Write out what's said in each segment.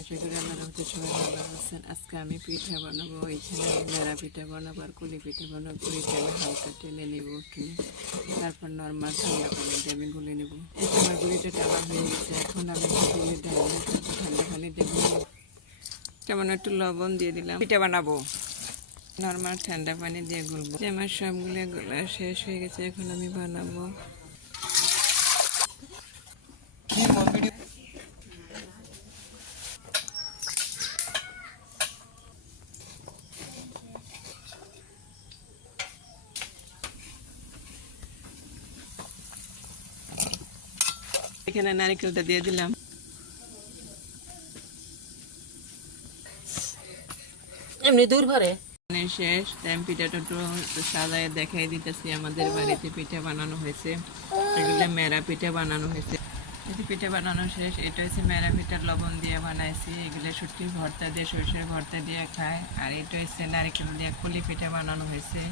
আশা করি আপনারা হচ্ছে সবাই ভালো আছেন। আজকে আমি পিঠা বানাবো, এখানে নেড়া পিঠা বানাবো আর কুলি পিঠা বানাবো। কুলিটা আমি হালকা টেলে নেবো একটু, তারপর নর্মাল ঠান্ডা পানি দিয়ে আমি গুলে নেবো। আমার গুলিটা টালা হয়ে গেছে, এখন আমি গুলি দেবো ঠান্ডা পানি দেবো। যেমন একটু লবণ দিয়ে দিলাম। পিঠা বানাবো নর্মাল ঠান্ডা পানি দিয়ে গুলবো। আমার সবগুলো গোলা শেষ হয়ে গেছে, এখন আমি বানাবো। এখানে নারকেলটা দিয়ে দিলাম। এমনি দূর ভরে শেষ পিঠাটা একটু সাজায় দেখাই দিতেছি। আমাদের বাড়িতে পিঠা বানানো হয়েছে, এগুলো মেরা পিঠা বানানো হয়েছে। পিঠা বানানো শেষ। এটা হচ্ছে মেরা পিঠার লবণ দিয়ে বানাইছি। এগুলো শুটকির ভর্তা দিয়ে, সরষের ভর্তা দিয়ে খায়। আর এটা হচ্ছে নারকেল দিয়ে কুলি পিঠা বানানো হয়েছে।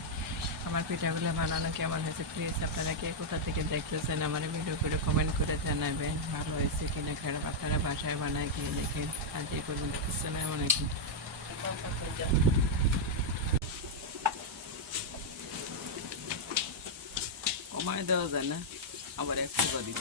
আমার পিঠাগুলো বানানো কেমন হয়েছে প্লিজ আপনারা কে কোথা থেকে দেখতেছেন আমার ভিডিও করে কমেন্ট করে জানাবেন ভালো হয়েছে কিনা, খারাপ আপনারা বাসায় বানায় খেয়ে দেখেন। আজ এই পর্যন্ত আসসালামু আলাইকুম। কমায় দেওয়া যায় না, আবার একটু করি।